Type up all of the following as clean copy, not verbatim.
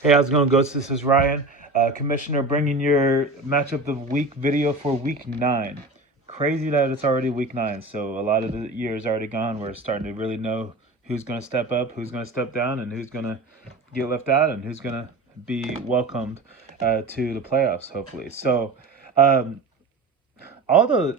Hey, how's it going, Ghost? This is Ryan, Commissioner, bringing your matchup of the week video for week 9. Crazy that it's already week 9, so a lot of the year is already gone. We're starting to really know who's going to step up, who's going to step down, and who's going to get left out, and who's going to be welcomed to the playoffs, hopefully. So, um, all the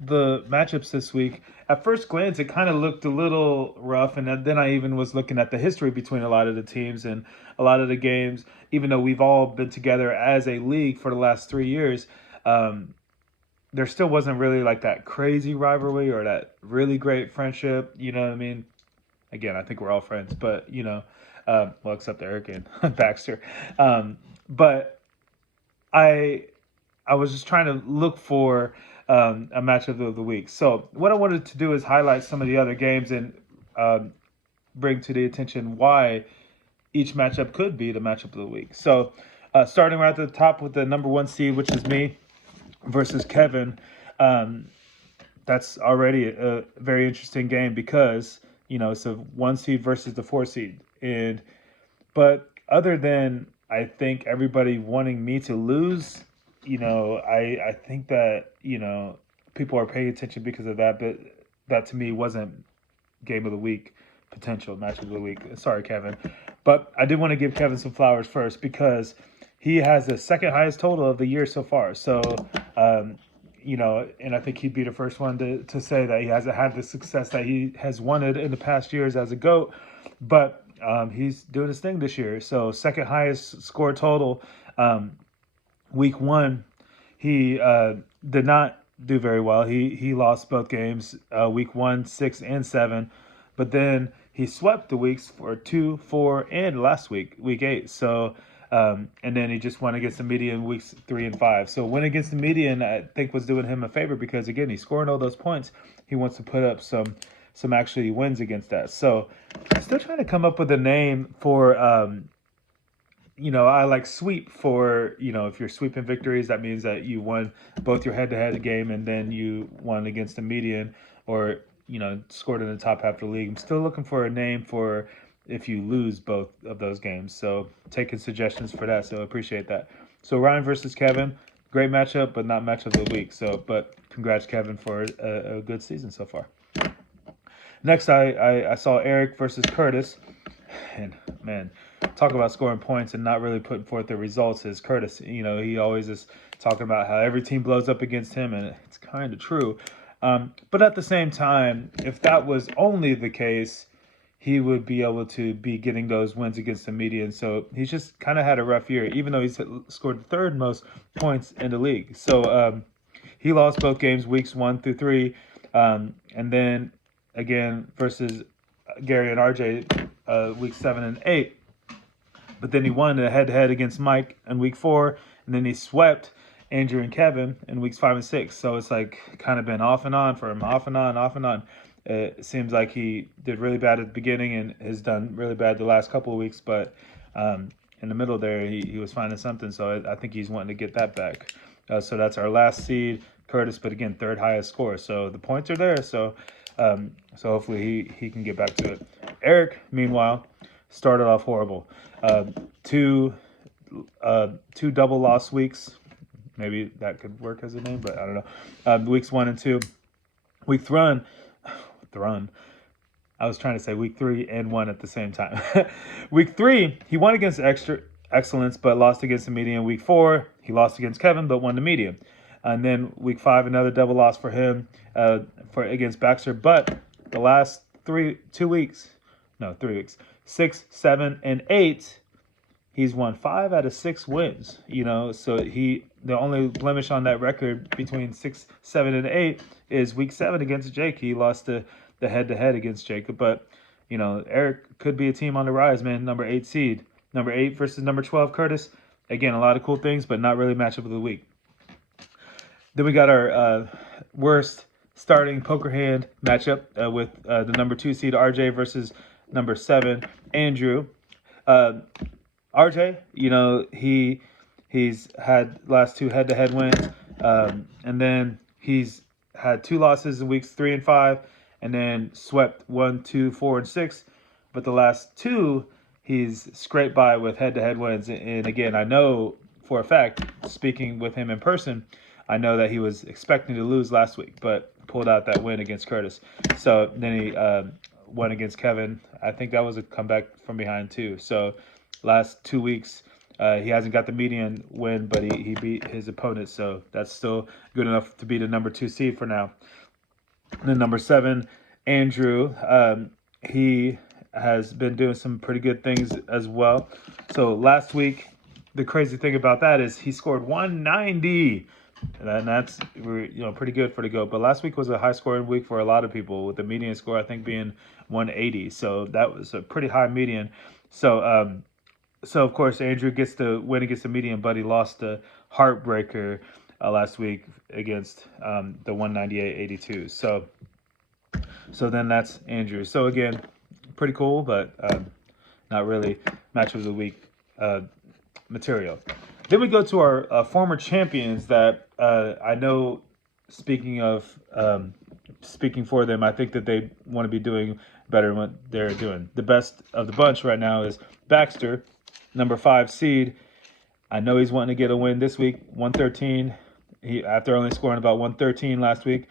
matchups this week, at first glance, it kind of looked a little rough. And then I even was looking at the history between a lot of the teams and a lot of the games, even though we've all been together as a league for the last 3 years. Um, there still wasn't really like that crazy rivalry or that really great friendship. You know what I mean? Again, I think we're all friends, but, well, except Eric and Baxter. But I I was just trying to look for a matchup of the week. So what I wanted to do is highlight some of the other games and um, bring to the attention why each matchup could be the matchup of the week. So starting right at the top with the number 1 seed, which is me versus Kevin. Um, that's already a very interesting game because it's a 1 seed versus the 4 seed, and but other than I think everybody wanting me to lose, I think that people are paying attention because of that. But that to me wasn't game of the week potential match of the week. Sorry, Kevin, but I did want to give Kevin some flowers first because he has the second highest total of the year so far. So. And I think he'd be the first one to say that he hasn't had the success that he has wanted in the past years as a GOAT. But he's doing his thing this year. So second highest score total. Week 1, he did not do very well. He lost both games, week 1, 6 and 7, but then he swept the weeks for 2, 4, and last week 8. So and then he just won against the median weeks 3 and 5. So win against the median, I think, was doing him a favor because again he's scoring all those points. He wants to put up some actually wins against that. So still trying to come up with a name for I like sweep for, if you're sweeping victories, that means that you won both your head to head game and then you won against the median or, scored in the top half of the league. I'm still looking for a name for if you lose both of those games. So taking suggestions for that. So I appreciate that. So Ryan versus Kevin, great matchup, but not match of the week. So, but congrats, Kevin, for a good season so far. Next, I saw Eric versus Curtis. And man, talk about scoring points and not really putting forth the results is Curtis. He always is talking about how every team blows up against him, and it's kind of true. But at the same time, if that was only the case, he would be able to be getting those wins against the median. So he's just kind of had a rough year, even though he's scored the third most points in the league. So he lost both games, weeks 1 through 3, and then again versus Gary and RJ, week 7 and 8. But then he won a head-to-head against Mike in week 4, and then he swept Andrew and Kevin in weeks 5 and 6. So it's like kind of been off and on for him, off and on, off and on. It seems like he did really bad at the beginning and has done really bad the last couple of weeks, but in the middle there, he was finding something. So I think he's wanting to get that back. So that's our last seed, Curtis, but again, third highest score. So the points are there. So hopefully he can get back to it. Eric, meanwhile, started off horrible. Two double loss weeks. Maybe that could work as a name, but I don't know. Weeks 1 and 2. Week 3. I was trying to say week 3 and 1 at the same time. Week 3, he won against excellence, but lost against the median. Week 4, he lost against Kevin, but won the median. And then week 5, another double loss for him against Baxter. But the last 3 weeks, 6, 7, and 8, he's won 5 out of 6 wins. So the only blemish on that record between 6, 7, and 8 is week 7 against Jake. He lost the head-to-head against Jacob. But Eric could be a team on the rise, man. Number 8 seed, number 8 versus number 12 Curtis. Again, a lot of cool things, but not really matchup of the week. Then we got our worst starting poker hand matchup with the number 2 seed RJ versus number 7 Andrew. RJ, he's had last 2 head-to-head wins, and then he's had 2 losses in weeks 3 and 5, and then swept 1, 2, 4, and 6. But the last 2, he's scraped by with head-to-head wins. And again, I know for a fact, speaking with him in person, I know that he was expecting to lose last week, but pulled out that win against Curtis. So then he won against Kevin. I think that was a comeback from behind too. So last 2 weeks, he hasn't got the median win, but he beat his opponent. So that's still good enough to be the number 2 seed for now. And then number 7, Andrew. He has been doing some pretty good things as well. So last week, the crazy thing about that is he scored 190. And that's pretty good for the GOAT. But last week was a high scoring week for a lot of people, with the median score I think being 180. So that was a pretty high median. So so of course Andrew gets the win against the median, but he lost the heartbreaker last week against the 198.82. So then that's Andrew. So again, pretty cool, but not really match of the week material. Then we go to our former champions that I know, speaking for them, I think that they want to be doing better than what they're doing. The best of the bunch right now is Baxter, number 5 seed. I know he's wanting to get a win this week, 113. After only scoring about 113 last week.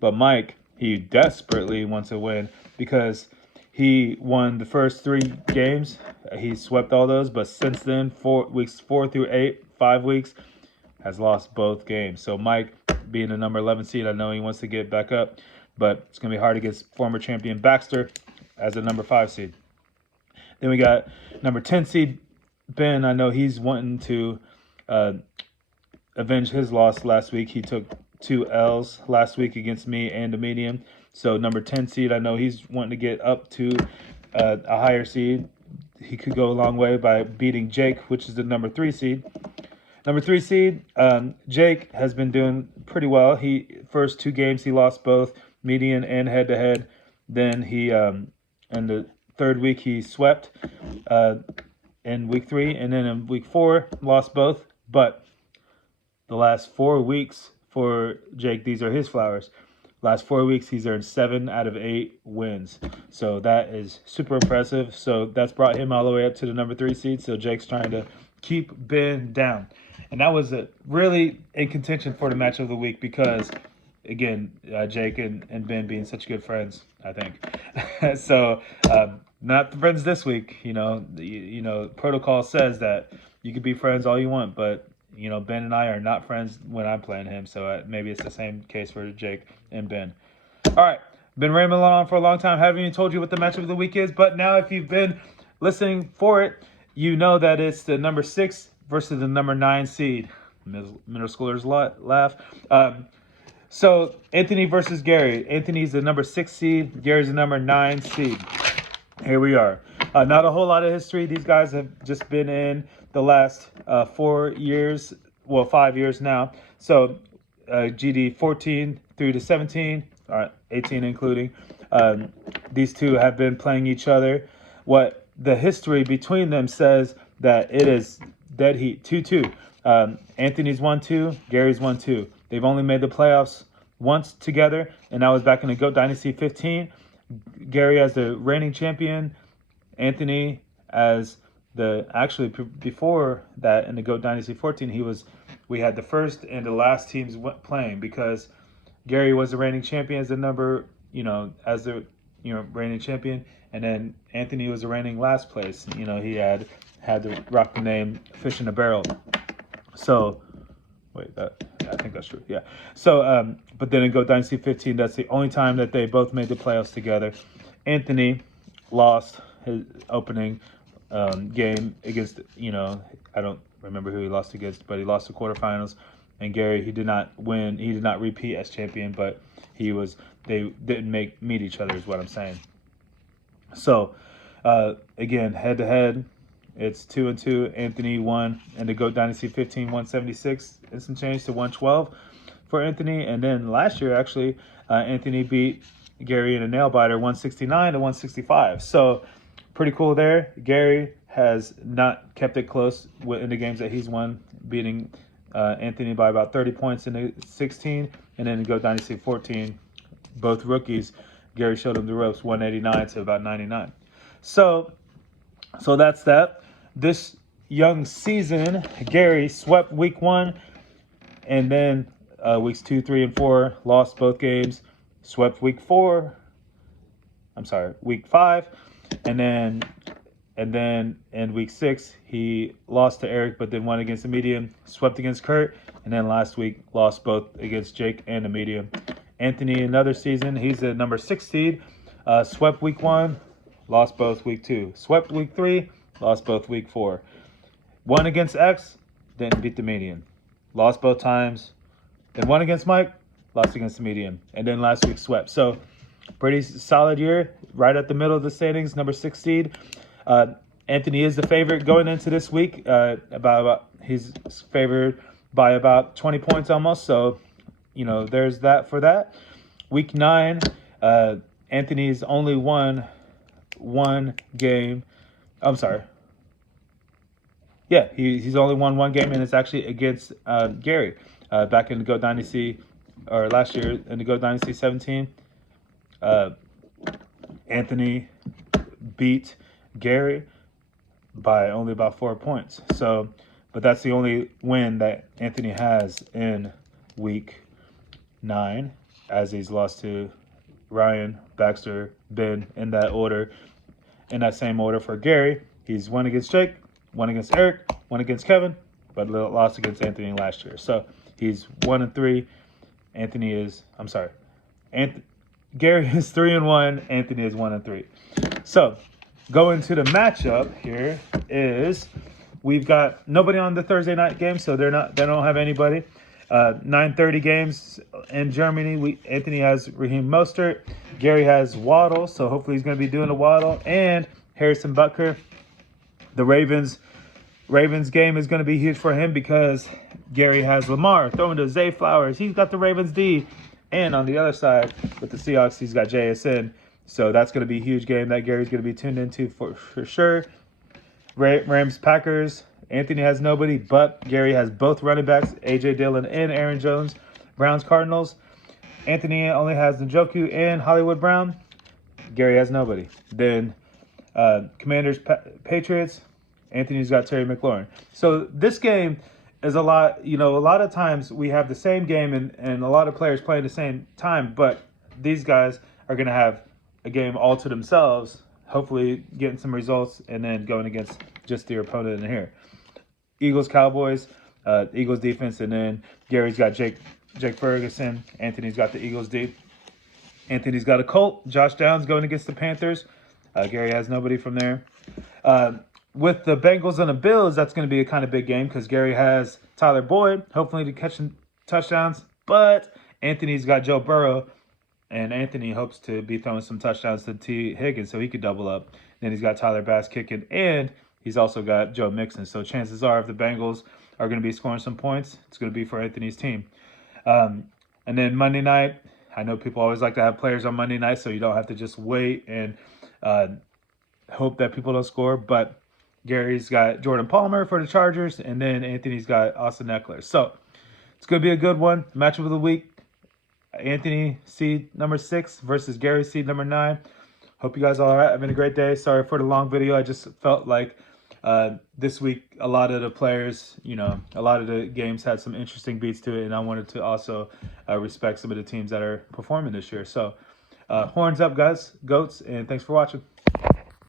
But Mike, he desperately wants a win because he won the first 3 games. He swept all those, but since then, weeks 4 through 8, 5 weeks, has lost both games. So Mike, being the number 11 seed, I know he wants to get back up, but it's going to be hard against former champion Baxter as a number 5 seed. Then we got number 10 seed Ben. I know he's wanting to avenge his loss last week. He took 2 L's last week against me and the medium. So number 10 seed, I know he's wanting to get up to a higher seed. He could go a long way by beating Jake, which is the number 3 seed. Number 3 seed, Jake has been doing pretty well. First 2 games he lost both median and head-to-head. Then he in the 3rd week he swept in week 3, and then in week 4 lost both. But the last 4 weeks for Jake, these are his flowers. Last 4 weeks, he's earned 7 out of 8 wins. So that is super impressive. So that's brought him all the way up to the number 3 seed. So Jake's trying to keep Ben down. And that was really in contention for the match of the week because, again, Jake and Ben being such good friends, I think. So not the friends this week. Protocol says that you could be friends all you want, but Ben and I are not friends when I'm playing him, so maybe it's the same case for Jake and Ben. All right, been rambling on for a long time. Haven't even told you what the matchup of the week is, but now if you've been listening for it, you know that it's the number 6 versus the number 9 seed. Middle schoolers laugh. So Anthony versus Gary. Anthony's the number 6 seed. Gary's the number 9 seed. Here we are. Not a whole lot of history. These guys have just been in the last 4 years, 5 years now. So GD14 through to 17, 18 including. These two have been playing each other. What the history between them says that it is dead heat, 2-2. Anthony's 1-2, Gary's 1-2. They've only made the playoffs once together, and that was back in the GOAT Dynasty 15. Gary as the reigning champion, Anthony as before that in the GOAT Dynasty 14, we had the first and the last teams playing because Gary was the reigning champion as the reigning champion, and then Anthony was the reigning last place. He had to rock the name Fish in a Barrel. So, I think that's true. Yeah. So, but then in GOAT Dynasty 15, that's the only time that they both made the playoffs together. Anthony lost his opening game against, I don't remember who he lost against, but he lost the quarterfinals. And Gary, he did not win. He did not repeat as champion, but they didn't meet each other is what I'm saying. So, again, head to head, it's 2-2. Anthony won in the GOAT Dynasty 15, 176 and some change to 112 for Anthony. And then last year, actually, Anthony beat Gary in a nail biter, 169 to 165. So pretty cool there. Gary has not kept it close in the games that he's won, beating Anthony by about 30 points in the 16. And then in GOAT Dynasty 14, both rookies, Gary showed him the ropes, 189 to about 99. So So that's that. This young season, Gary swept week 1, and then weeks 2, 3, and 4 lost both games. Swept week 4. I'm sorry, week 5, and then in week 6 he lost to Eric, but then won against the medium. Swept against Kurt, and then last week lost both against Jake and the medium. Anthony, another season, he's the number 6 seed. Swept week 1, lost both week 2. Swept week 3, lost both week 4. Won against X, didn't beat the median. Lost both times. Then won against Mike, lost against the median. And then last week swept. So pretty solid year, right at the middle of the standings, number 6 seed. Anthony is the favorite going into this week. He's favored by about 20 points almost. So, there's that for that. Week 9, Anthony's only won one game. I'm sorry. Yeah, he's only won one game, and it's actually against Gary back in the GOAT Dynasty, or last year in the GOAT Dynasty 17. Anthony beat Gary by only about 4 points. So, but that's the only win that Anthony has in week 9, as he's lost to Ryan, Baxter, Ben, in that order, in that same order for Gary. He's won against Jake, won against Eric, won against Kevin, but lost against Anthony last year. So he's 1-3. Gary is 3-1. Anthony is 1-3. So going to the matchup here is we've got nobody on the Thursday night game, so they don't have anybody. 9:30 games in Germany. Anthony has Raheem Mostert. Gary has Waddle, so hopefully he's going to be doing the Waddle, and Harrison Butker. The Ravens game is going to be huge for him because Gary has Lamar throwing to Zay Flowers. He's got the Ravens D. And on the other side, with the Seahawks, he's got JSN. So that's going to be a huge game that Gary's going to be tuned into for sure. Rams, Packers. Anthony has nobody, but Gary has both running backs, A.J. Dillon and Aaron Jones. Browns, Cardinals. Anthony only has Njoku and Hollywood Brown. Gary has nobody. Then Commanders, Patriots. Anthony's got Terry McLaurin. So this game is a lot, a lot of times we have the same game and a lot of players playing the same time, but these guys are going to have a game all to themselves, hopefully getting some results and then going against just their opponent in here. Eagles, Cowboys, Eagles defense, and then Gary's got Jake Ferguson. Anthony's got the Eagles deep. Anthony's got a Colt. Josh Downs going against the Panthers. Gary has nobody from there. With the Bengals and the Bills, that's going to be a kind of big game because Gary has Tyler Boyd, hopefully to catch some touchdowns. But Anthony's got Joe Burrow, and Anthony hopes to be throwing some touchdowns to T. Higgins so he could double up. Then he's got Tyler Bass kicking, and he's also got Joe Mixon. So chances are if the Bengals are going to be scoring some points, it's going to be for Anthony's team. And then Monday night, I know people always like to have players on Monday night so you don't have to just wait and hope that people don't score. But Gary's got Jordan Palmer for the Chargers, and then Anthony's got Austin Eckler. So it's going to be a good one. Matchup of the week, Anthony seed number 6 versus Gary seed number 9. Hope you guys are all right. Having a great day. Sorry for the long video. I just felt like this week a lot of the players, a lot of the games had some interesting beats to it, and I wanted to also respect some of the teams that are performing this year. So horns up, guys, goats, and thanks for watching.